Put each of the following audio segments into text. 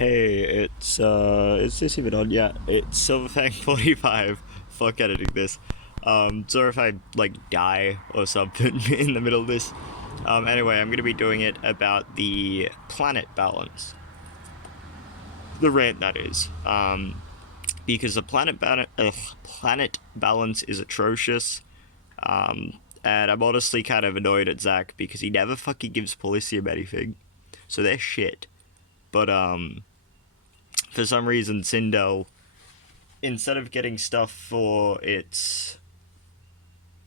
Hey, is this even on? Yeah, it's Silverfang45. Fuck editing this. Sorry if I, like, die or something in the middle of this. Anyway, I'm gonna be doing it about the planet balance. The rant, that is. Because the planet balance is atrocious. And I'm honestly kind of annoyed at Zack because he never fucking gives Polysium anything. So they're shit. But, for some reason, Sindel, instead of getting stuff for its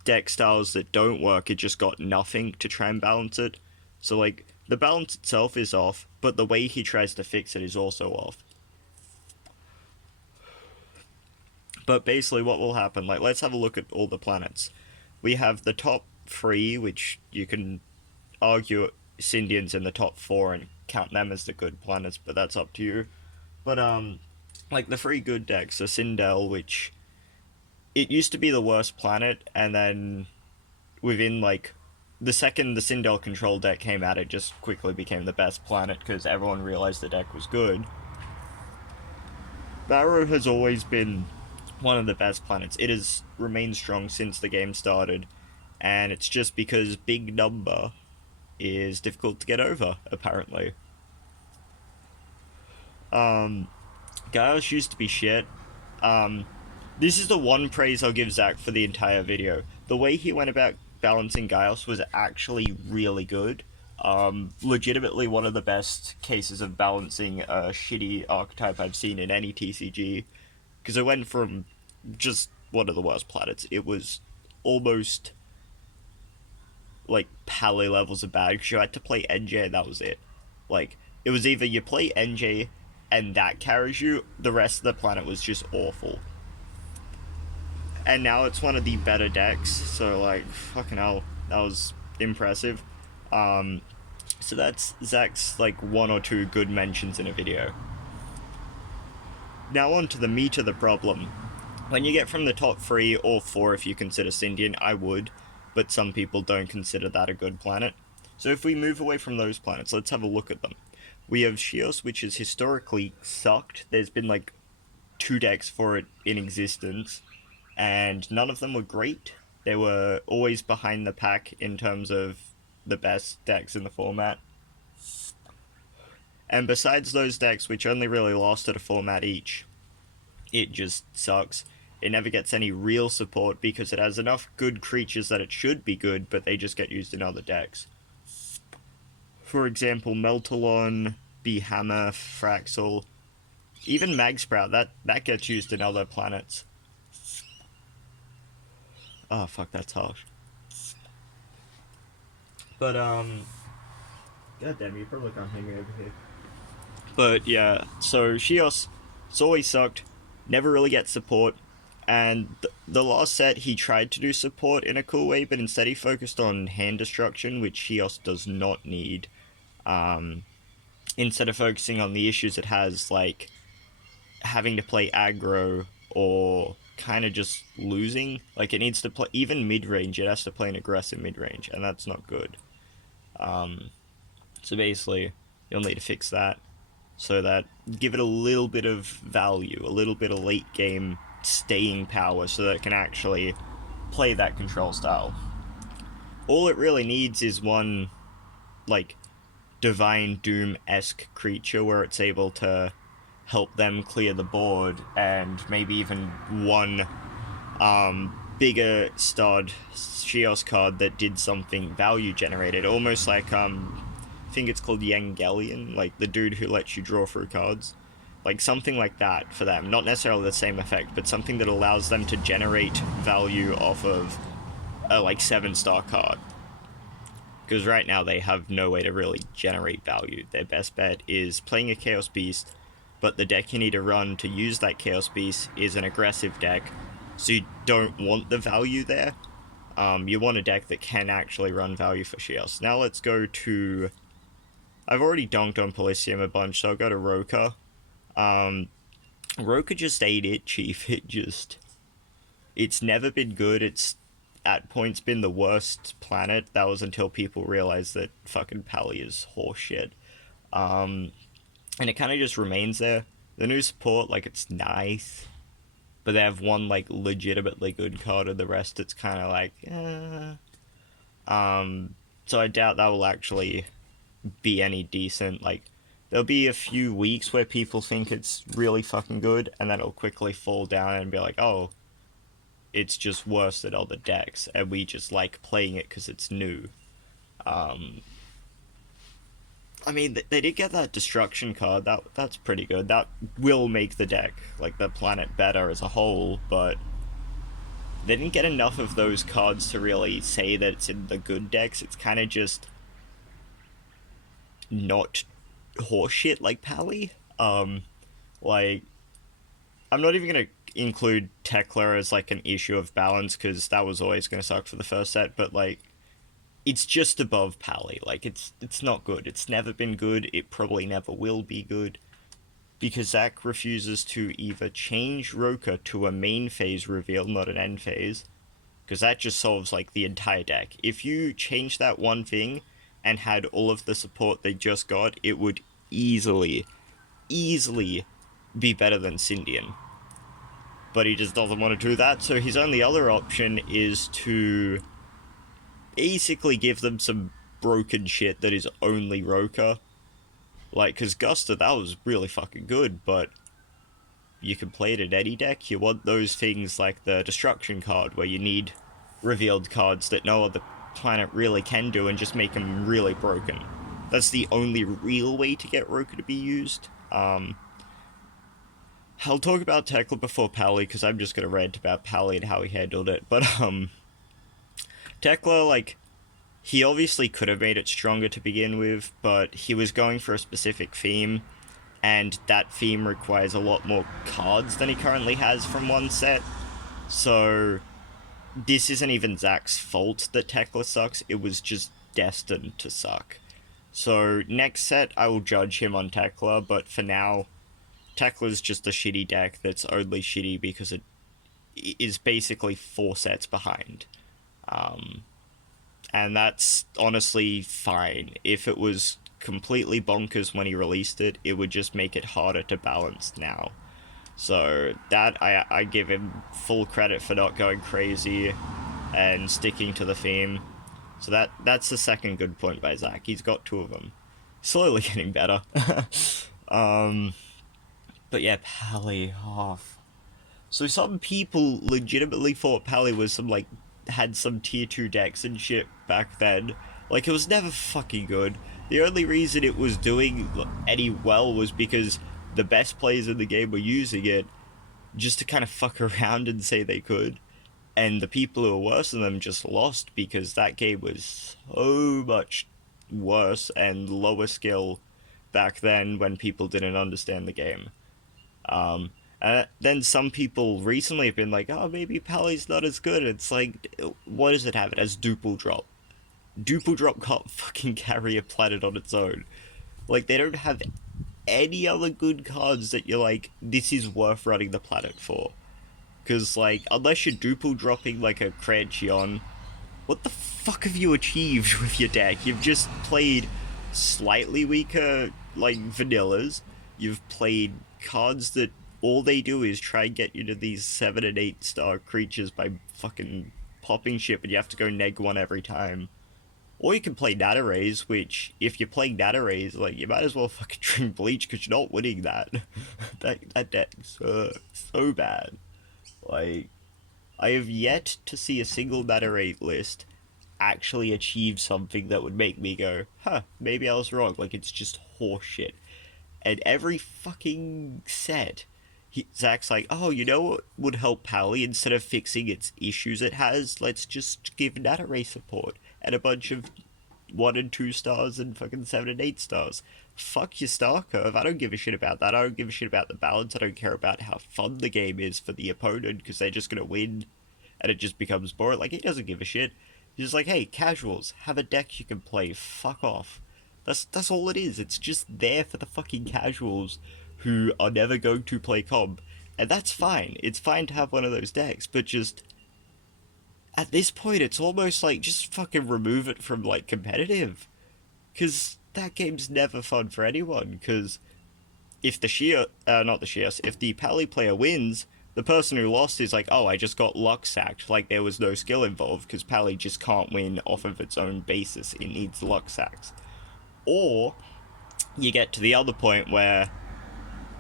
deck styles that don't work, it just got nothing to try and balance it. So, like, the balance itself is off, but the way he tries to fix it is also off. But basically, what will happen, like, let's have a look at all the planets. We have the top three, which you can argue Sindian's in the top four and count them as the good planets, but that's up to you. But, like, the three good decks are Sindel, which it used to be the worst planet, and then within like the second the Sindel control deck came out, it just quickly became the best planet because everyone realized the deck was good. Barrow has always been one of the best planets. It has remained strong since the game started, and it's just because big number is difficult to get over, apparently. Um, Gaius used to be shit. Um, this is the one praise I'll give Zack for the entire video. The way he went about balancing Gaius was actually really good. Legitimately one of the best cases of balancing a shitty archetype I've seen in any TCG. Because it went from just one of the worst planets. It was almost like pali levels of bad because you had to play NJ and that was it. Like, it was either you play NJ and that carries you, the rest of the planet was just awful. And now it's one of the better decks. So like, fucking hell, that was impressive. Um, so that's Zack's like one or two good mentions in a video. Now on to the meat of the problem. When you get from the top three or four, if you consider Sindian, I would, but some people don't consider that a good planet. So if we move away from those planets, let's have a look at them. We have Shios, which has historically sucked. There's been like two decks for it in existence, and none of them were great. They were always behind the pack in terms of the best decks in the format. And besides those decks, which only really lasted a format each, it just sucks. It never gets any real support because it has enough good creatures that it should be good, but they just get used in other decks. For example, Meltalon, Behammer, Fraxel, even Magsprout, that gets used in other planets. Oh fuck, that's harsh. But god damn, you probably can't hear me over here. But yeah, so Shios, it's always sucked, never really gets support, and the last set he tried to do support in a cool way, but instead he focused on hand destruction, which Shios does not need. Um, Instead of focusing on the issues it has, like having to play aggro or kind of just losing. Like it needs to play even mid range. It has to play an aggressive mid range, and that's not good. Um, so basically, you'll need to fix that so that give it a little bit of value, a little bit of late game staying power, so that it can actually play that control style. All it really needs is one like Divine Doom esque creature where it's able to help them clear the board, and maybe even one bigger starred Shios card that did something value generated, almost like I think it's called Yangelion, like the dude who lets you draw through cards. Like something like that for them. Not necessarily the same effect, but something that allows them to generate value off of a like 7-star card. Because right now they have no way to really generate value. Their best bet is playing a Chaos Beast, but the deck you need to run to use that Chaos Beast is an aggressive deck, so you don't want the value there. You want a deck that can actually run value for Shios. Now let's go to... I've already dunked on Polysium a bunch, so I'll go to Rokah. Rokah just ate it, Chief. It just... It's never been good. It's at points been the worst planet. That was until people realized that fucking Pali is horseshit. Um, and it kind of just remains there. The new support, like, it's nice, but they have one like legitimately good card, and the rest it's kind of like, So I doubt that will actually be any decent. Like, there'll be a few weeks where people think it's really fucking good, and then it'll quickly fall down and be like, oh, it's just worse than other decks, and we just like playing it because it's new. Um, I mean, they did get that destruction card. That's pretty good. That will make the deck, like the planet, better as a whole. But they didn't get enough of those cards to really say that it's in the good decks. It's kind of just not horseshit like Pally. Like, I'm not even gonna include Tekla as like an issue of balance because that was always gonna suck for the first set. But like, it's just above Pally. Like, it's not good. It's never been good. It probably never will be good because Zack refuses to either change Rokah to a main phase reveal, not an end phase, because that just solves like the entire deck. If you change that one thing and had all of the support they just got, it would easily, easily be better than Syndian. But he just doesn't want to do that, so his only other option is to basically give them some broken shit that is only Rokah. Like, because Gusta, that was really fucking good, but you can play it in any deck. You want those things like the Destruction card, where you need revealed cards that no other planet really can do and just make them really broken. That's the only real way to get Rokah to be used. I'll talk about Tekla before Pally, because I'm just going to rant about Pally and how he handled it. But, Tekla, like, he obviously could have made it stronger to begin with, but he was going for a specific theme, and that theme requires a lot more cards than he currently has from one set. So this isn't even Zack's fault that Tekla sucks, it was just destined to suck. So next set I will judge him on Tekla, but for now, Tekla's just a shitty deck that's only shitty because it is basically 4 sets behind. And that's honestly fine. If it was completely bonkers when he released it, it would just make it harder to balance now. So that I give him full credit for not going crazy and sticking to the theme. So that's the second good point by Zack. He's got 2 of them. Slowly getting better. But yeah, Pally. Oh. So some people legitimately thought Pally was some like had some tier 2 decks and shit back then. Like, it was never fucking good. The only reason it was doing any well was because the best players in the game were using it just to kind of fuck around and say they could. And the people who were worse than them just lost because that game was so much worse and lower skill back then when people didn't understand the game. Then some people recently have been like, oh, maybe Pally's not as good. It's like, what does it have? It has Duple Drop. Duple Drop can't fucking carry a planet on its own. Like, they don't have any other good cards that you're like, this is worth running the planet for. Because, like, unless you're Duple dropping, like, a Cranchion, what the fuck have you achieved with your deck? You've just played slightly weaker, like, vanillas. You've played cards that all they do is try and get you to these 7 and 8 star creatures by fucking popping shit, but you have to go neg 1 every time. Or you can play Natarays, which, if you're playing Natarays, like, you might as well fucking drink bleach because you're not winning that. that deck sucks so bad. Like, I have yet to see a single Nataray list actually achieve something that would make me go, huh, maybe I was wrong. Like, it's just horseshit. And every fucking set, Zack's like, oh, you know what would help Pally? Instead of fixing its issues it has, let's just give Nataray support and a bunch of 1 and 2 stars and fucking 7 and 8 stars. Fuck your star curve. I don't give a shit about that. I don't give a shit about the balance. I don't care about how fun the game is for the opponent because they're just gonna win and it just becomes boring. Like, he doesn't give a shit. He's just like, hey, casuals, have a deck you can play. Fuck off. That's all it is. It's just there for the fucking casuals who are never going to play comp. And that's fine. It's fine to have one of those decks, but just at this point it's almost like just fucking remove it from like competitive. Cause that game's never fun for anyone, cause if the Shia, not the Shias, if the Pali player wins, the person who lost is like, oh, I just got luck sacked. Like, there was no skill involved, because Pali just can't win off of its own basis. It needs luck sacks. Or, you get to the other point where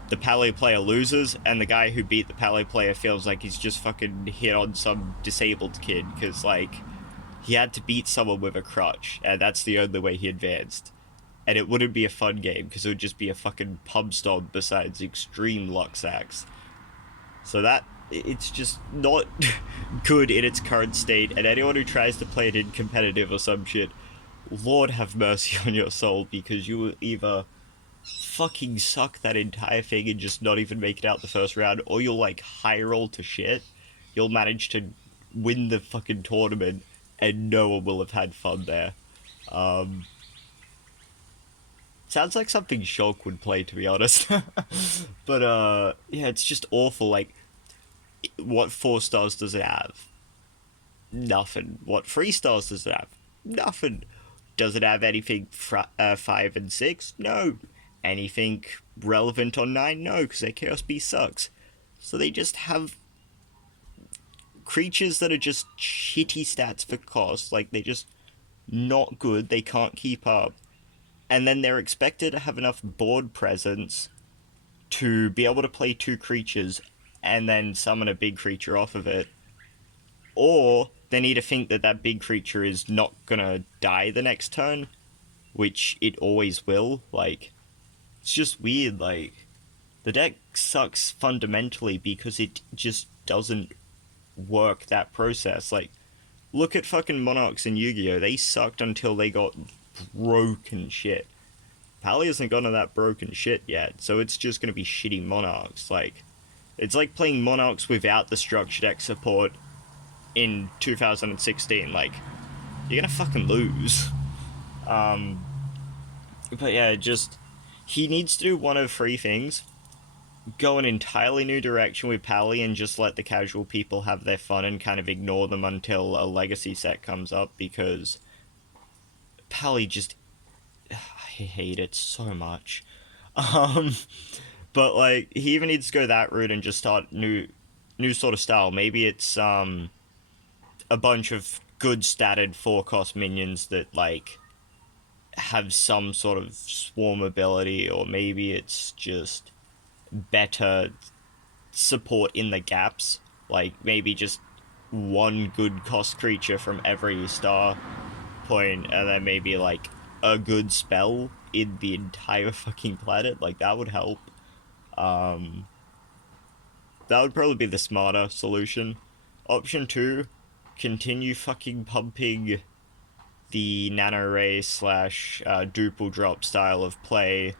the Pali player loses, and the guy who beat the Pali player feels like he's just fucking hit on some disabled kid, because, like, he had to beat someone with a crutch, and that's the only way he advanced. And it wouldn't be a fun game, because it would just be a fucking pub stomp besides extreme luck sacks. So that, it's just not good in its current state, and anyone who tries to play it in competitive or some shit, Lord have mercy on your soul, because you will either fucking suck that entire thing and just not even make it out the first round, or you'll like high roll to shit. You'll manage to win the fucking tournament, and no one will have had fun there. Sounds like something Shulk would play, to be honest. But yeah, it's just awful. Like, what 4 stars does it have? Nothing. What 3 stars does it have? Nothing. Does it have anything 5 and 6? No. Anything relevant on 9? No, because their Chaos Beast sucks. So they just have creatures that are just shitty stats for cost. Like, they're just not good. They can't keep up. And then they're expected to have enough board presence to be able to play 2 creatures and then summon a big creature off of it. Or they need to think that that big creature is not gonna die the next turn, which it always will. Like, it's just weird. Like, the deck sucks fundamentally because it just doesn't work that process. Like, look at fucking Monarchs in Yu-Gi-Oh! They sucked until they got broken shit. Pali hasn't gotten that broken shit yet, so it's just gonna be shitty Monarchs. Like, it's like playing Monarchs without the structure deck support in 2016. Like, you're gonna fucking lose. But yeah, just, he needs to do one of 3 things. Go an entirely new direction with Pali and just let the casual people have their fun and kind of ignore them until a legacy set comes up, because Pali just, I hate it so much. But like, he even needs to go that route and just start new sort of style. Maybe it's a bunch of good statted 4-cost minions that like have some sort of swarm ability, or maybe it's just better support in the gaps. Like, maybe just 1 good cost creature from every star point, and then maybe like a good spell in the entire fucking planet. Like, that would help. That would probably be the smarter solution. Option 2, continue fucking pumping the nano ray slash duple drop style of play,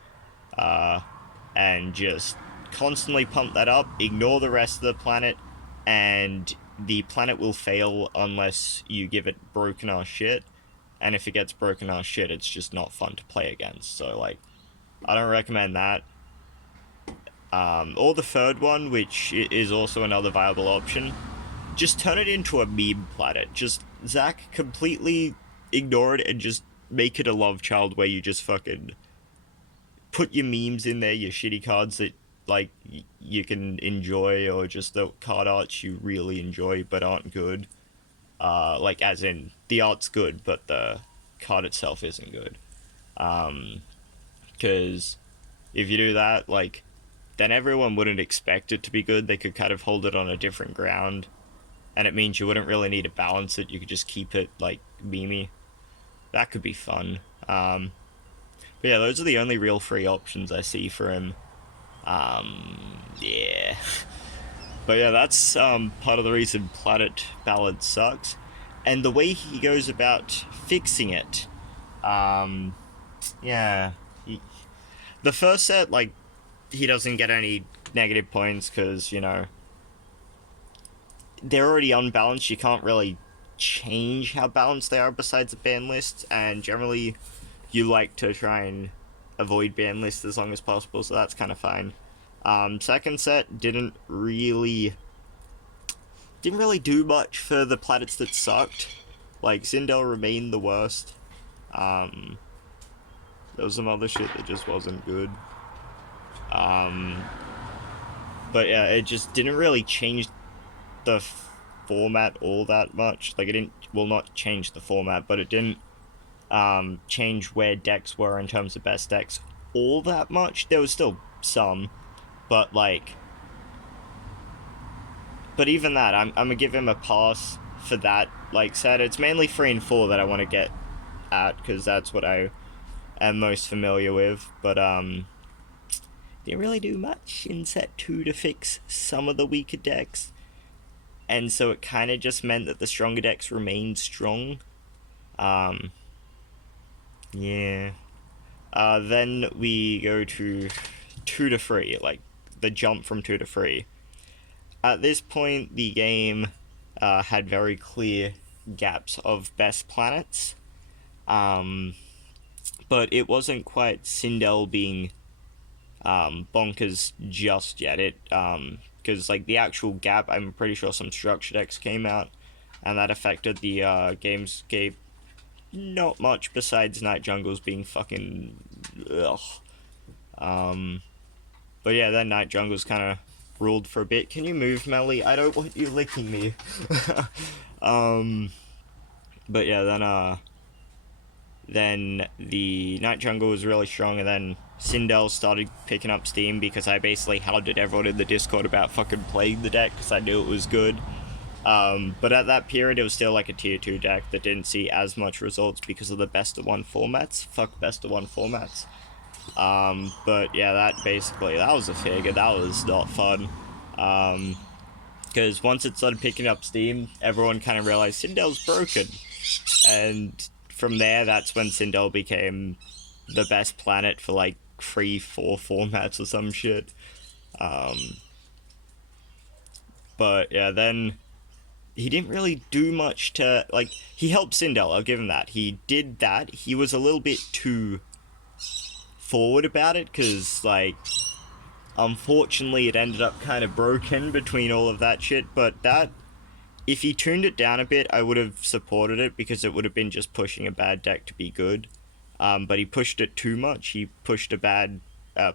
and just constantly pump that up, ignore the rest of the planet, and the planet will fail unless you give it broken ass shit. And if it gets broken ass shit, it's just not fun to play against. So like, I don't recommend that. Or the third one, which is also another viable option, just turn it into a meme planet. Just, Zack, completely ignore it and just make it a love child where you just fucking put your memes in there, your shitty cards that like you can enjoy, or just the card arts you really enjoy but aren't good. Like, as in, the art's good but the card itself isn't good. Because if you do that, like, then everyone wouldn't expect it to be good. They could kind of hold it on a different ground, and it means you wouldn't really need to balance it. You could just keep it like memey. That could be fun. But yeah, those are the only real 3 options I see for him. Yeah. But yeah, that's part of the reason Planet Ballad sucks. And the way he goes about fixing it, yeah. The first set, like, he doesn't get any negative points because, you know, they're already unbalanced. You can't really change how balanced they are besides the ban list, and generally you like to try and avoid ban lists as long as possible, so that's kind of fine. Second set didn't really do much for the planets that sucked. Like, Sindel remained the worst. There was some other shit that just wasn't good. Um, but yeah, it just didn't really change the format all that much. Like, it didn't, well, not change the format, but it didn't change where decks were in terms of best decks all that much. There was still some, but like, but even that, I'm gonna give him a pass for that. Like said, it's mainly 3 and 4 that I want to get at because that's what I am most familiar with. But didn't really do much in set 2 to fix some of the weaker decks, and so it kind of just meant that the stronger decks remained strong. Um, yeah. Then we go to 2 to 3, like the jump from 2 to 3. At this point, the game had very clear gaps of best planets, um, but it wasn't quite Sindel being bonkers just yet. It because like the actual gap, I'm pretty sure some structure decks came out, and that affected the gamescape. Not much besides Night Jungles being fucking ugh. But yeah, then Night Jungles kind of ruled for a bit. Can you move, Melly? I don't want you licking me. um, but yeah, then the Night Jungle was really strong, and then Sindel started picking up steam because I basically hounded everyone in the Discord about fucking playing the deck because I knew it was good. But at that period, it was still like a tier 2 deck that didn't see as much results because of the best of 1 formats. Fuck best of 1 formats. But yeah, that was a figure. That was not fun. Because once it started picking up steam, everyone kind of realized Sindel's broken. And from there, that's when Sindel became the best planet for like 3-4 formats or some shit. But yeah, then he didn't really do much to, like, he helped Sindel, I'll give him that. He did that. He was a little bit too forward about it, because, like, unfortunately it ended up kind of broken between all of that shit, but that, if he tuned it down a bit, I would have supported it, because it would have been just pushing a bad deck to be good. But he pushed it too much. He pushed a bad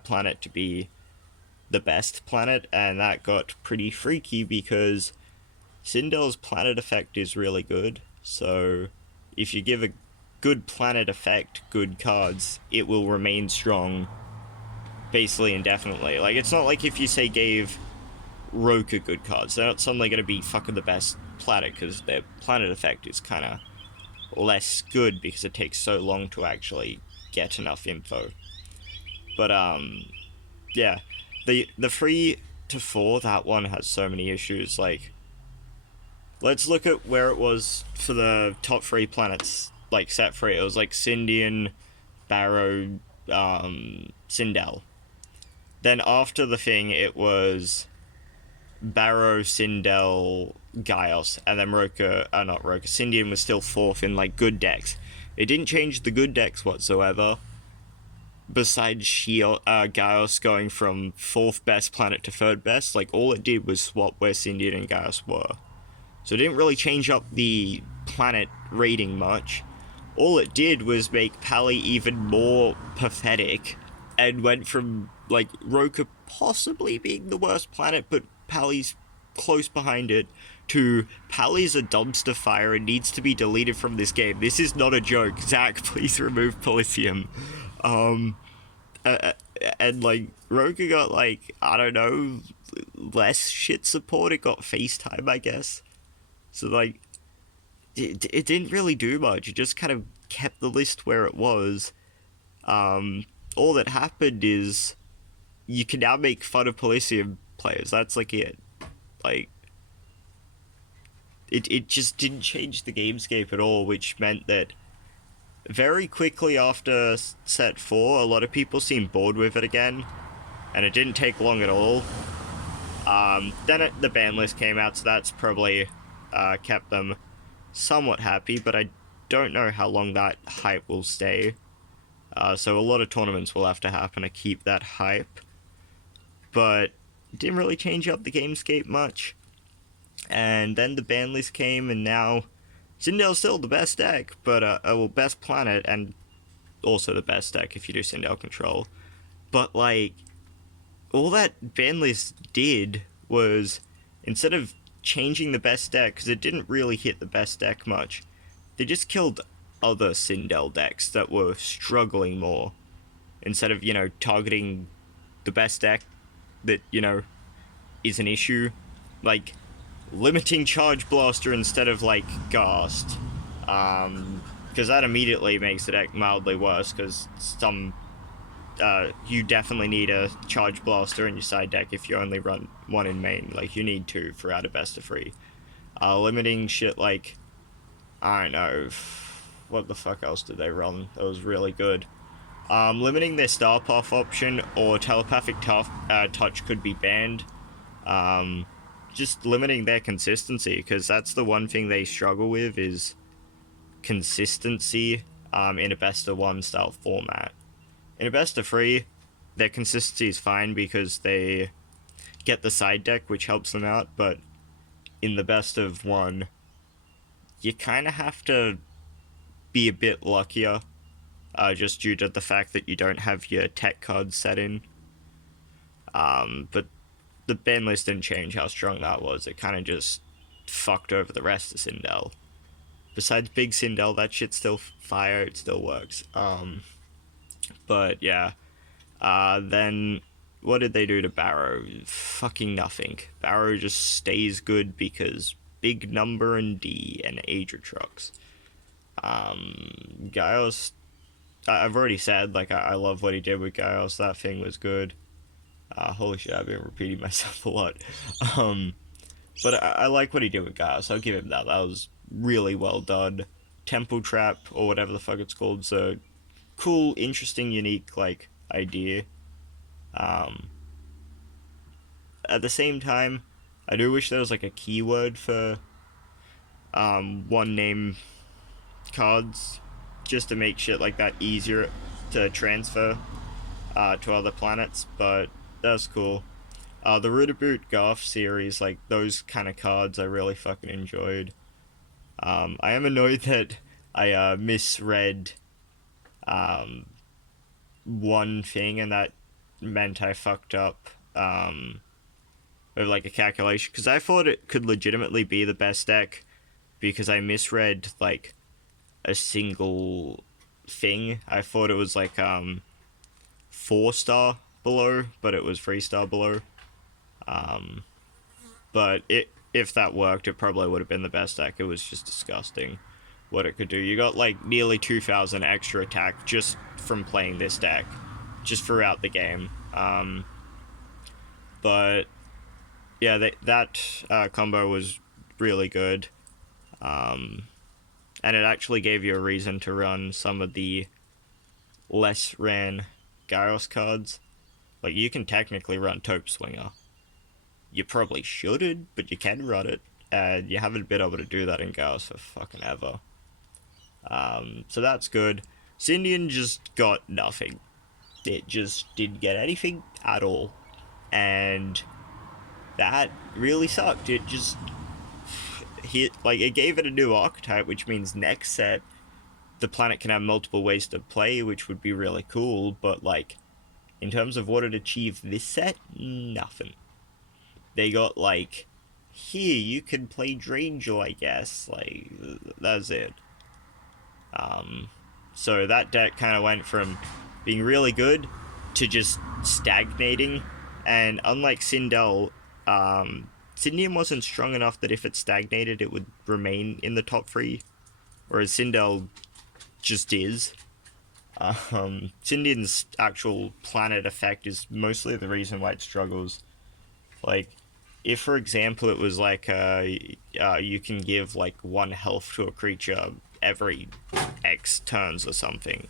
planet to be the best planet, and that got pretty freaky, because Sindel's planet effect is really good, so if you give a good planet effect good cards, it will remain strong basically indefinitely. Like, it's not like if you say gave Rokah good cards, they're not suddenly going to be fucking the best planet, because their planet effect is kind of less good because it takes so long to actually get enough info. But yeah, the 3 to 4, that one has so many issues. Like, let's look at where it was for the top 3 planets, like set 3. It was like Sindian, Barrow, Sindel. Then after the thing, it was Barrow, Sindel, Gaios, and then not Rokah, Sindian was still 4th in like good decks. It didn't change the good decks whatsoever, besides Gaios going from 4th best planet to 3rd best. Like, all it did was swap where Sindian and Gaios were. So it didn't really change up the planet rating much. All it did was make Pali even more pathetic, and went from, like, Rokah possibly being the worst planet, but Pali's close behind it, to Pali's a dumpster fire and needs to be deleted from this game. This is not a joke. Zack, please remove Polysium. And, like, Rokah got, like, I don't know, less shit support. It got FaceTime, I guess. So, like, it didn't really do much. It just kind of kept the list where it was. All that happened is you can now make fun of Polysium players. That's, like, it. Like, it just didn't change the gamescape at all, which meant that very quickly after set 4, a lot of people seemed bored with it again, and it didn't take long at all. Then the ban list came out, so that's probably kept them somewhat happy, but I don't know how long that hype will stay. So a lot of tournaments will have to happen to keep that hype. But it didn't really change up the gamescape much. And then the ban list came, and now Sindel's still the best deck, but well, best planet, and also the best deck if you do Sindel control. But, like, all that ban list did was, instead of changing the best deck, because it didn't really hit the best deck much, they just killed other Sindel decks that were struggling more, instead of, targeting the best deck that, is an issue. Like, limiting Charge Blaster instead of, like, Ghast. Because that immediately makes the deck mildly worse, because you definitely need a Charge Blaster in your side deck if you only run one in main. Like, you need two for out of best of three. Limiting shit like, I don't know, what the fuck else did they run that was really good? Limiting their Star Path option or Telepathic Touch could be banned. Just limiting their consistency, because that's the one thing they struggle with, is consistency in a best of one style format. In a best of three, their consistency is fine because they get the side deck, which helps them out, but in the best of one, you kind of have to be a bit luckier, just due to the fact that you don't have your tech cards set in. But the ban list didn't change how strong that was. It kind of just fucked over the rest of Sindel. Besides Big Sindel, that shit's still fire. It still works. But yeah. Then what did they do to Barrow? Fucking nothing. Barrow just stays good because big number and D and Aegitrox. Gaios, I've already said, like, I love what he did with Gaios. That thing was good. Holy shit, I've been repeating myself a lot. But I like what he did with Gaios. I'll give him that. That was really well done. Temple Trap, or whatever the fuck it's called, so cool, interesting, unique, like, idea. Um, at the same time, I do wish there was, like, a keyword for one name cards, just to make shit like that easier to transfer to other planets, but that's cool. The Rootaboot Garth series, like, those kind of cards I really fucking enjoyed. I am annoyed that I misread one thing, and that meant I fucked up with, like, a calculation, because I thought it could legitimately be the best deck, because I misread, like, a single thing. I thought it was, like, 4-star below, but it was 3-star below. But if that worked, it probably would have been the best deck. It was just disgusting what it could do. You got, like, nearly 2,000 extra attack just from playing this deck, just throughout the game. But yeah, that combo was really good. And it actually gave you a reason to run some of the less ran Gyros cards. Like, you can technically run Taupe Swinger. You probably shouldn't, but you can run it, and you haven't been able to do that in Gyros for fucking ever. So that's good. Sindian just got nothing. It just didn't get anything at all. And that really sucked. It just it gave it a new archetype, which means next set the planet can have multiple ways to play, which would be really cool, but, like, in terms of what it achieved this set, nothing. They got, like, here, you can play Drangel, I guess. Like, that's it. So that deck kind of went from being really good to just stagnating, and unlike Sindel, Sindian wasn't strong enough that if it stagnated, it would remain in the top three, whereas Sindel just is. Sindian's actual planet effect is mostly the reason why it struggles. Like, if, for example, it was like you can give, like, 1 health to a creature every X turns or something,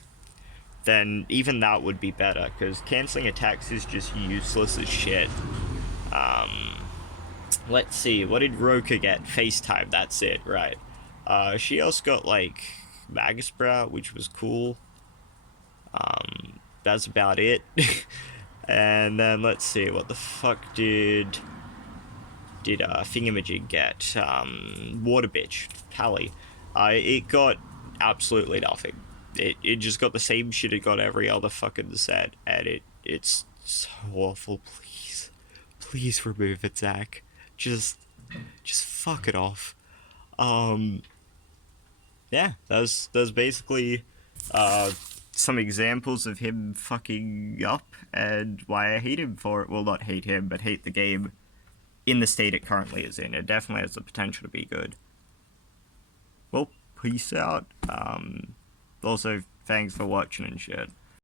then even that would be better, because cancelling attacks is just useless as shit. Let's see, what did Rokah get? FaceTime, that's it, right. She also got, like, Magisprout, which was cool. That's about it. And then let's see, what the fuck did Thingamajig get? Water Bitch, Pali. It got absolutely nothing. It just got the same shit it got every other fucking set, and it's So awful. Please, please remove it, Zach. Just, just fuck it off. Um, yeah, that's basically, uh, some examples of him fucking up and why I hate him for it. Well, not hate him, but hate the game in the state it currently is in. It definitely has the potential to be good. Well, peace out. Also, thanks for watching and shit.